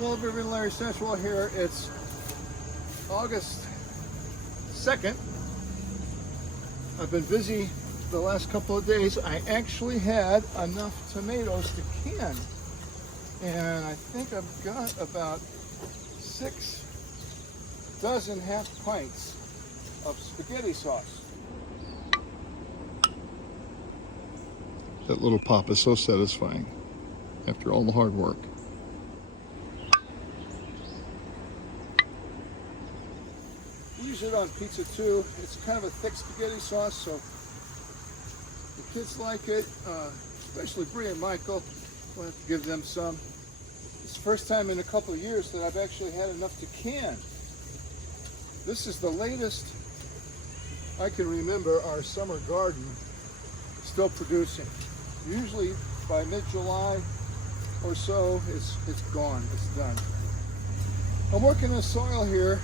Hello everyone, Larry Central here. It's August 2nd. I've been busy the last couple of days. I actually had enough tomatoes to can. And I think I've got about 6 dozen half pints of spaghetti sauce. That little pop is so satisfying after all the hard work. We use it on pizza too. It's kind of a thick spaghetti sauce, so the kids like it, especially Bree and Michael. We'll have to give them some. It's the first time in a couple of years that I've actually had enough to can. This is the latest I can remember our summer garden still producing. Usually by mid-July or so, it's gone, it's done. I'm working the soil here.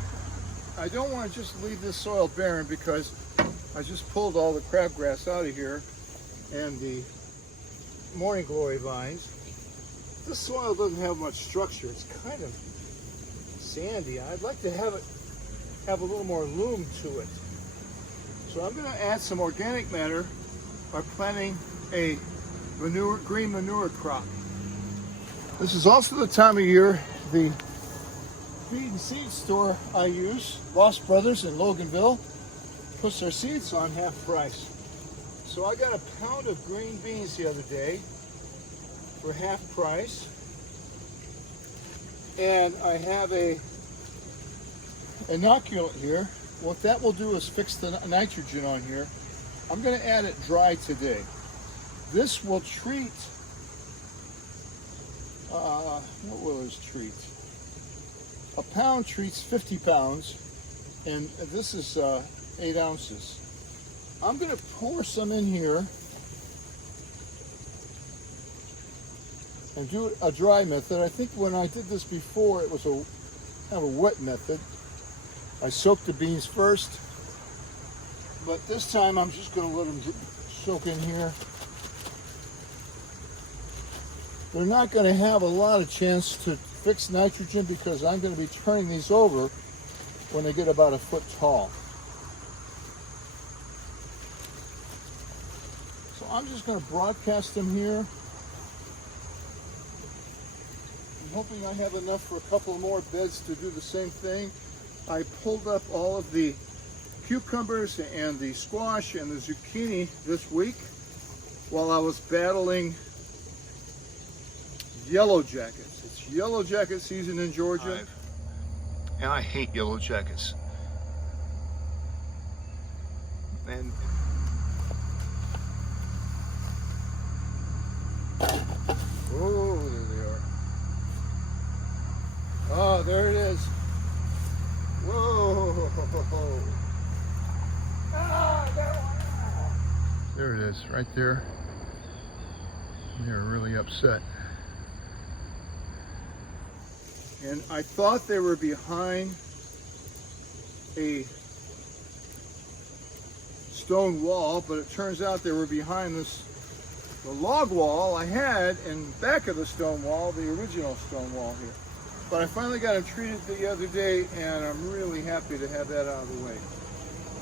I don't want to just leave this soil barren because I just pulled all the crabgrass out of here and the morning glory vines. This soil doesn't have much structure. It's kind of sandy. I'd like to have it have a little more loom to it. So I'm going to add some organic matter by planting a green manure crop. This is also the time of year the feed and seed store I use, Lost Brothers in Loganville, puts their seeds on half price. So I got a pound of green beans the other day for half price, and I have a inoculant here. What that will do is fix the nitrogen on here. I'm going to add it dry today. This will treat, what will this treat? A pound treats 50 pounds, and this is 8 ounces. I'm going to pour some in here and do a dry method. I think when I did this before, it was a kind of a wet method. I soaked the beans first, but this time I'm just going to let them soak in here. They're not going to have a lot of chance to fix nitrogen because I'm going to be turning these over when they get about a foot tall. So I'm just going to broadcast them here. I'm hoping I have enough for a couple more beds to do the same thing. I pulled up all of the cucumbers and the squash and the zucchini this week while I was battling yellow jackets. It's yellow jacket season in Georgia. And I hate yellow jackets. And oh, there they are. Oh, there it is. Whoa! Ah, there it is, right there. They're really upset. And I thought they were behind a stone wall, but it turns out they were behind the log wall I had in back of the stone wall, the original stone wall here. But I finally got them treated the other day, and I'm really happy to have that out of the way.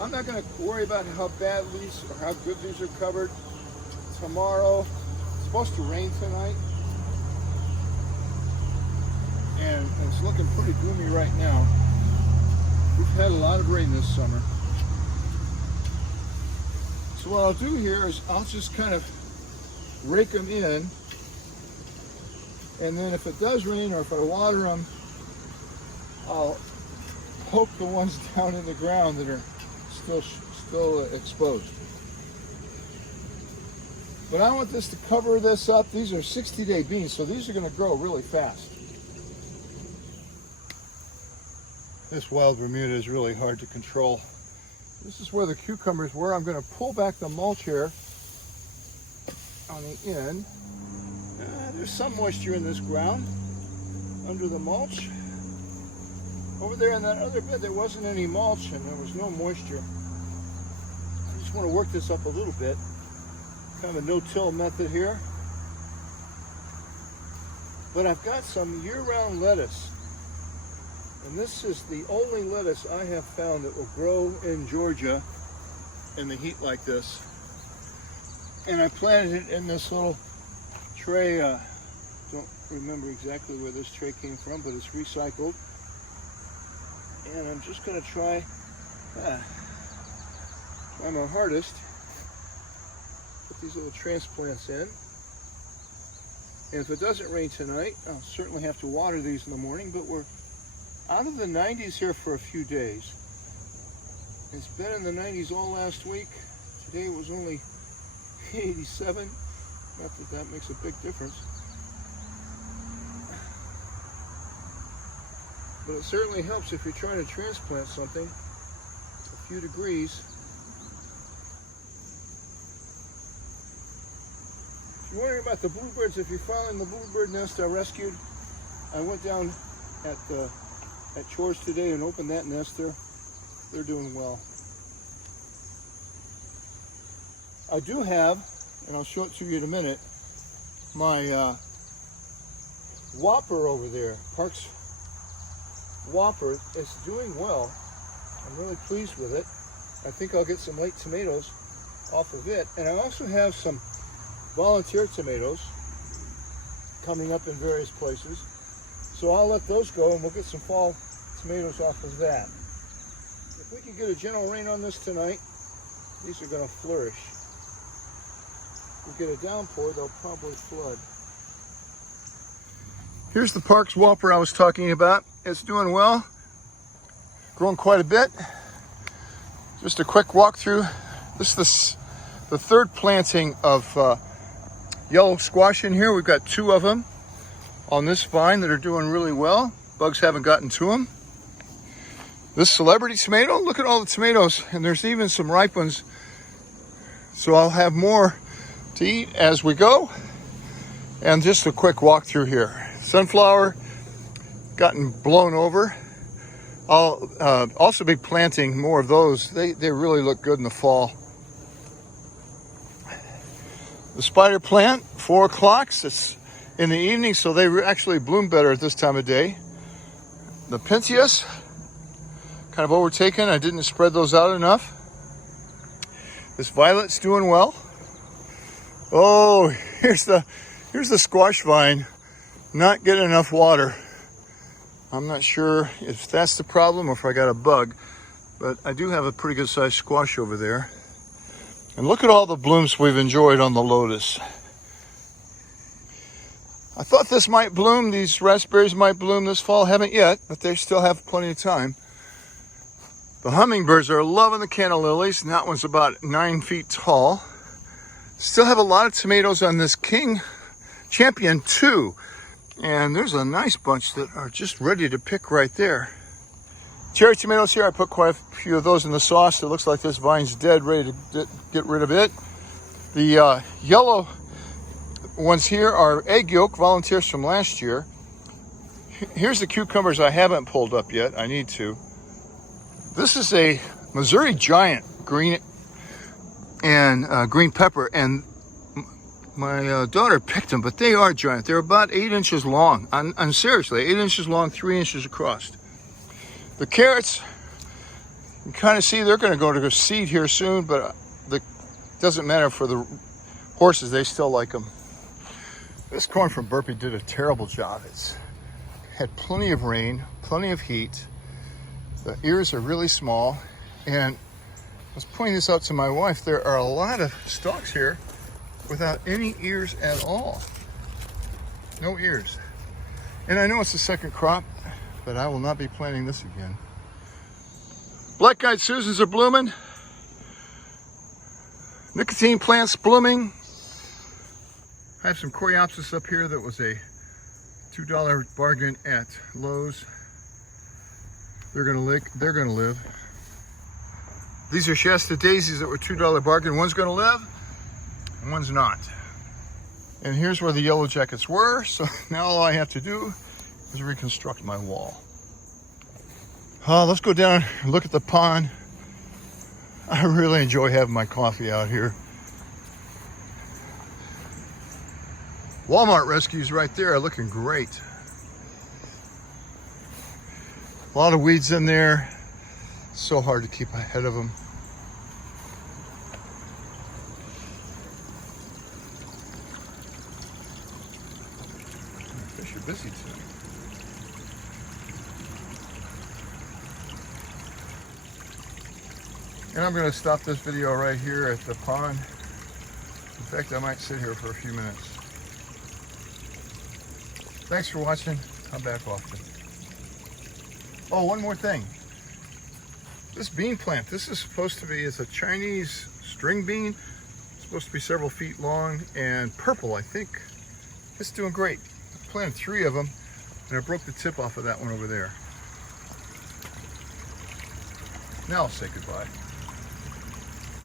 I'm not going to worry about how bad these or how good these are covered. Tomorrow, it's supposed to rain tonight, and it's looking pretty gloomy right now. We've had a lot of rain this summer. So what I'll do here is I'll just kind of rake them in, and then if it does rain or if I water them, I'll poke the ones down in the ground that are still exposed. But I want this to cover this up. These are 60-day beans, so these are going to grow really fast. This wild Bermuda is really hard to control. This is where the cucumbers were. I'm going to pull back the mulch here on the end. There's some moisture in this ground under the mulch. Over there in that other bed there wasn't any mulch and there was no moisture. I just want to work this up a little bit. Kind of a no-till method here. But I've got some year-round lettuce. And this is the only lettuce I have found that will grow in Georgia in the heat like this. And I planted it in this little tray. Don't remember exactly where this tray came from, but it's recycled. And I'm just going to try my hardest. Put these little transplants in. And if it doesn't rain tonight, I'll certainly have to water these in the morning, but we're out of the 90s here for a few days. It's been in the 90s all last week. Today it was only 87. Not that that makes a big difference. But it certainly helps if you're trying to transplant something. A few degrees. If you're wondering about the bluebirds, if you're following the bluebird nest I rescued, I went down at Chores today and opened that nest there. They're doing well. I do have, and I'll show it to you in a minute, my Whopper over there, Parks Whopper, is doing well. I'm really pleased with it. I think I'll get some late tomatoes off of it. And I also have some volunteer tomatoes coming up in various places. So I'll let those go and we'll get some fall tomatoes off of that. If we can get a gentle rain on this tonight, these are going to flourish. If we get a downpour, they'll probably flood. Here's the Parks Whopper I was talking about. It's doing well, growing quite a bit. Just a quick walkthrough. This is the third planting of yellow squash in here. We've got 2 of them on this vine that are doing really well. Bugs haven't gotten to them. This celebrity tomato, look at all the tomatoes, and there's even some ripe ones. So I'll have more to eat as we go. And just a quick walkthrough here. Sunflower, gotten blown over. I'll also be planting more of those. They really look good in the fall. The spider plant, 4 o'clock. It's in the evening, so they actually bloom better at this time of day. The Pentheus, kind of overtaken. I didn't spread those out enough. This violet's doing well. Oh, here's the squash vine, not getting enough water. I'm not sure if that's the problem or if I got a bug, but I do have a pretty good sized squash over there. And look at all the blooms we've enjoyed on the lotus. I thought this might bloom, these raspberries might bloom this fall. Haven't yet, but they still have plenty of time. The hummingbirds are loving the canna lilies, and that one's about 9 feet tall. Still have a lot of tomatoes on this King Champion 2. And there's a nice bunch that are just ready to pick right there. Cherry tomatoes here, I put quite a few of those in the sauce. It looks like this vine's dead, ready to get rid of it. The yellow ones here are egg yolk, volunteers from last year. Here's the cucumbers I haven't pulled up yet. I need to. This is a Missouri Giant green and green pepper, and my daughter picked them, but they are giant. They're about 8 inches long. And seriously, 8 inches long, 3 inches across. The carrots, you can kind of see they're going to go to seed here soon, but it doesn't matter for the horses. They still like them. This corn from Burpee did a terrible job. It's had plenty of rain, plenty of heat. The ears are really small, and I was pointing this out to my wife. There are a lot of stalks here without any ears at all. No ears. And I know it's the second crop, but I will not be planting this again. Black-eyed Susans are blooming. Nicotine plants blooming. I have some Coreopsis up here that was a $2 bargain at Lowe's. They're gonna live. These are Shasta daisies that were $2 bargain. One's gonna live, and one's not. And here's where the yellow jackets were. So now all I have to do is reconstruct my wall. Let's go down and look at the pond. I really enjoy having my coffee out here. Walmart rescues right there are looking great. A lot of weeds in there. So hard to keep ahead of them. Fish are busy too. And I'm going to stop this video right here at the pond. In fact, I might sit here for a few minutes. Thanks for watching. Come back often. Oh, one more thing. This bean plant, this is supposed to be, it's a Chinese string bean. It's supposed to be several feet long and purple, I think. It's doing great. I planted 3 of them and I broke the tip off of that one over there. Now I'll say goodbye.